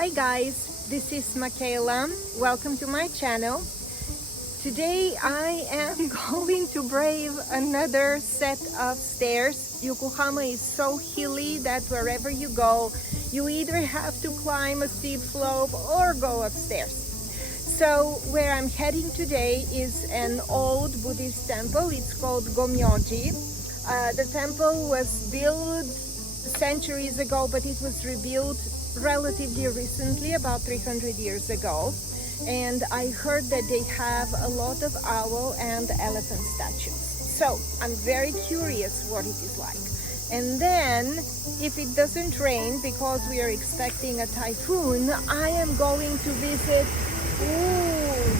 Hi guys, this is Michaela. Welcome to my channel. Today I am going to brave another set of stairs. Yokohama is so hilly that wherever you go, you either have to climb a steep slope or go upstairs. So where I'm heading today is an old Buddhist temple. It's called Gumyoji. The temple was built centuries ago, but it was rebuilt relatively recently, about 300 years ago. And I heard that they have a lot of owl and elephant statues. So I'm very curious what it is like. And then, if it doesn't rain, because we are expecting a typhoon, I am going to visit. Ooh,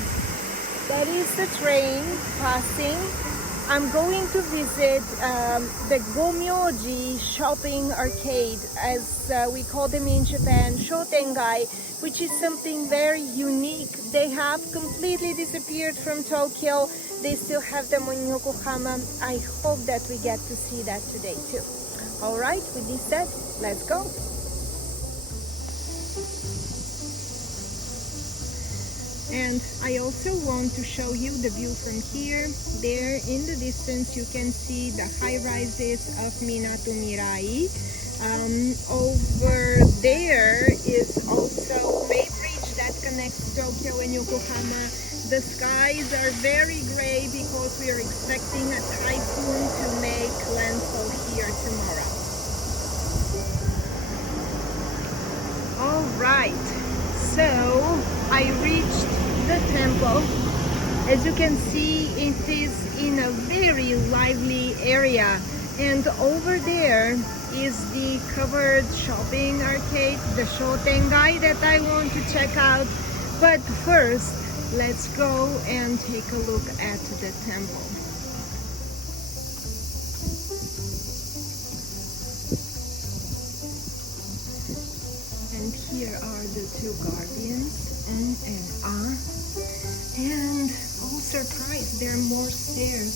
that is the train passing. I'm going to visit the Gumyoji shopping arcade, as we call them in Japan, Shoden, which is something very unique. They have completely disappeared from Tokyo. They still have them in Yokohama. I hope that we get to see that today too. All right, with this said, let's go. And I also want to show you the view from here. There in the distance you can see the high rises of Minato Mirai. Over there is also Bay Bridge that connects Tokyo and Yokohama. The skies are very gray because we are expecting a typhoon to make landfall here tomorrow. All right, so I reached the temple. As you can see, it is in a very lively area, and over there is the covered shopping arcade, the Shotengai, that I want to check out. But first, let's go and take a look at the temple. And here are the two guardians, On and Ah. And oh, surprise, there are more stairs.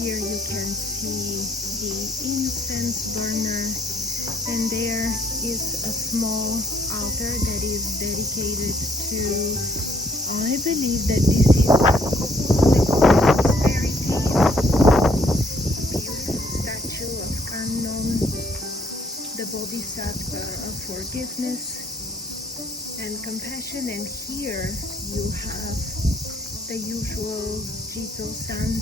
Here you can see the incense burner, and there is a small altar that is dedicated to, I believe that this is the prosperity. Beautiful statue of Kannon, the Bodhisattva of forgiveness and compassion. And here you have the usual Jizo-san,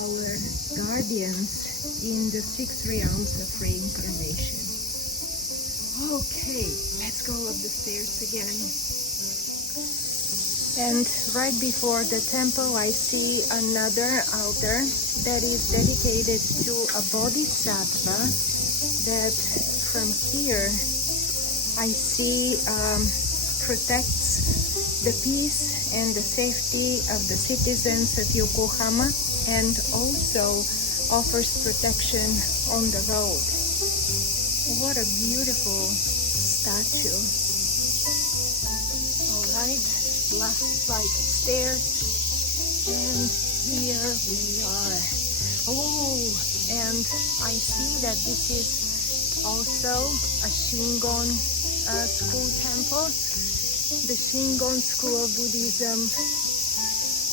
our guardians in the 6 realms of reincarnation. Okay, let's go up the stairs again. And right before the temple I see another altar that is dedicated to a Bodhisattva that from here I see protects the peace and the safety of the citizens of Yokohama, and also offers protection on the road. What a beautiful statue. Alright, last flight of stairs, and here we are. Oh, and I see that this is also a Shingon school temple. The Shingon school of Buddhism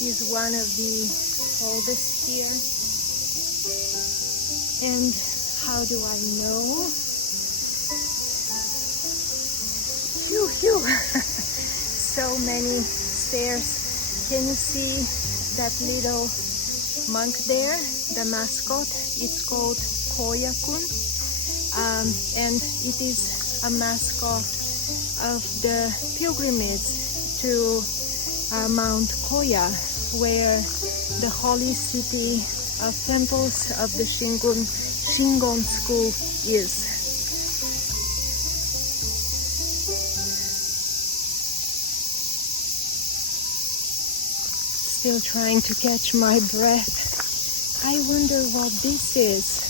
is one of the oldest here. And how do I know? Phew, phew. So many stairs. Can you see that little monk there? The mascot. It's called Koya-kun. And it is a mascot of the pilgrimage to Mount Koya, where the holy city of temples of the Shingon school is. Still trying to catch my breath. I wonder what this is.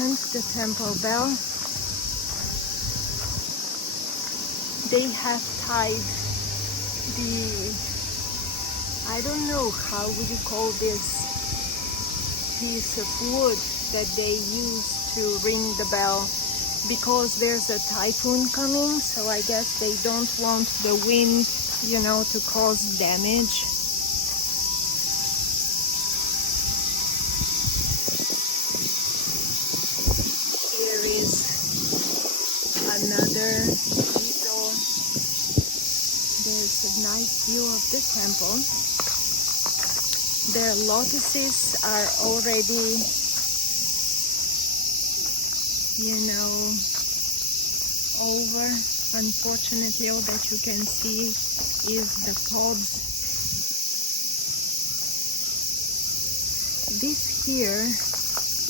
And the temple bell. They have tied the, I don't know, how would you call this piece of wood that they use to ring the bell, because there's a typhoon coming, so I guess they don't want the wind, you know, to cause damage. Here is another Jizo. There's a nice view of the temple. The lotuses are already, you know, over. Unfortunately, all that you can see is the pods. This here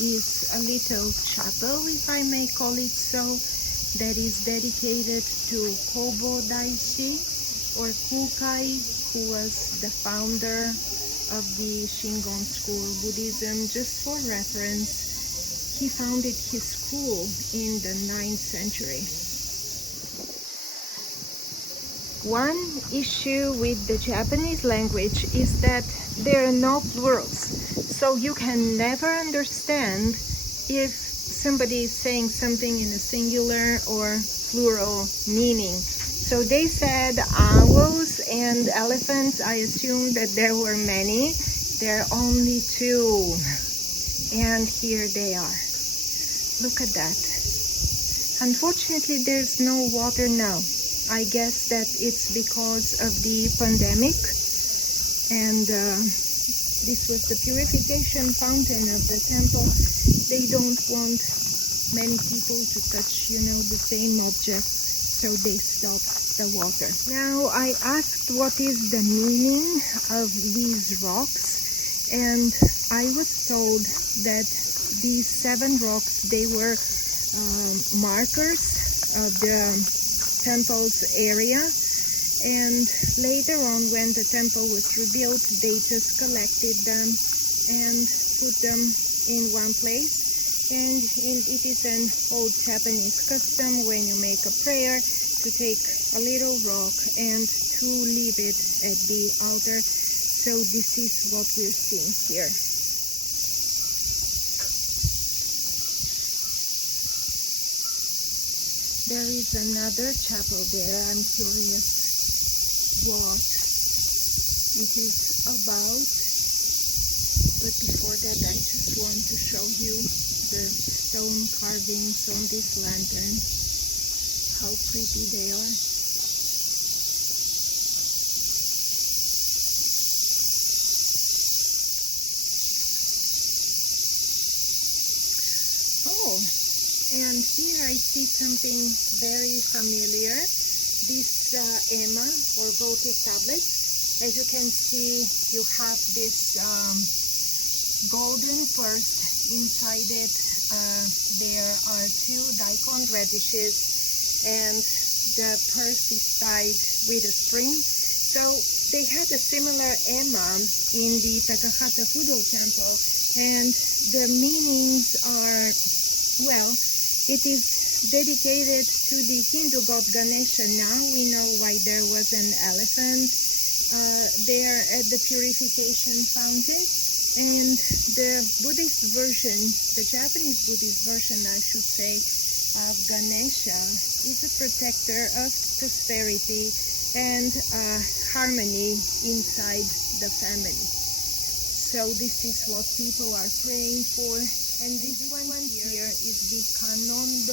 is a little chapel, if I may call it so, that is dedicated to Kobo Daishi, or Kukai, who was the founder of the Shingon school Buddhism. Just for reference, he founded his school in the 9th century. One issue with the Japanese language is that there are no plurals, so you can never understand if somebody is saying something in a singular or plural meaning. So they said owls and elephants. I assumed that there were many. There are only 2. And here they are. Look at that. Unfortunately, there's no water now. I guess that it's because of the pandemic. And this was the purification fountain of the temple. They don't want many people to touch, you know, the same objects. So they stopped the water. Now I asked what is the meaning of these rocks, and I was told that these 7 rocks, they were markers of the temple's area, and later on, when the temple was rebuilt, they just collected them and put them in one place. And it is an old Japanese custom, when you make a prayer, to take a little rock and to leave it at the altar. So this is what we're seeing here. There is another chapel there. I'm curious what it is about. But before that, I just want to show you the stone carvings on this lantern. How pretty they are. Oh, and here I see something very familiar. This ema, or votive tablets. As you can see, you have this golden purse. Inside it, there are 2 daikon radishes, and the purse is tied with a string. So they had a similar ema in the Takahata Fudo temple, and the meanings are, well, it is dedicated to the Hindu god Ganesha. Now we know why there was an elephant there at the Purification fountain. And the Buddhist version, the Japanese Buddhist version, I should say, of Ganesha is a protector of prosperity and harmony inside the family. So this is what people are praying for. And this one here is the Kannon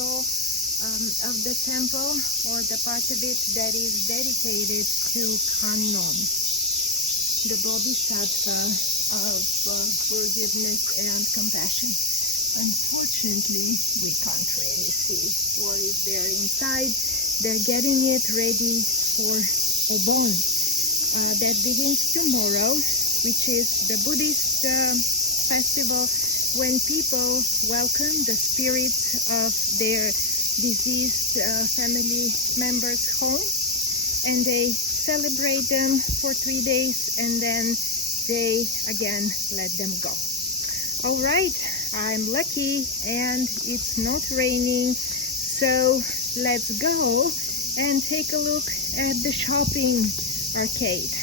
of the temple, or the part of it that is dedicated to Kannon, the Bodhisattva of forgiveness and compassion. Unfortunately, we can't really see what is there inside. They're getting it ready for Obon. That begins tomorrow, which is the Buddhist festival when people welcome the spirits of their deceased family members home, and they celebrate them for 3 days, and then they again let them go. All right. I'm lucky and it's not raining, so let's go and take a look at the shopping arcade.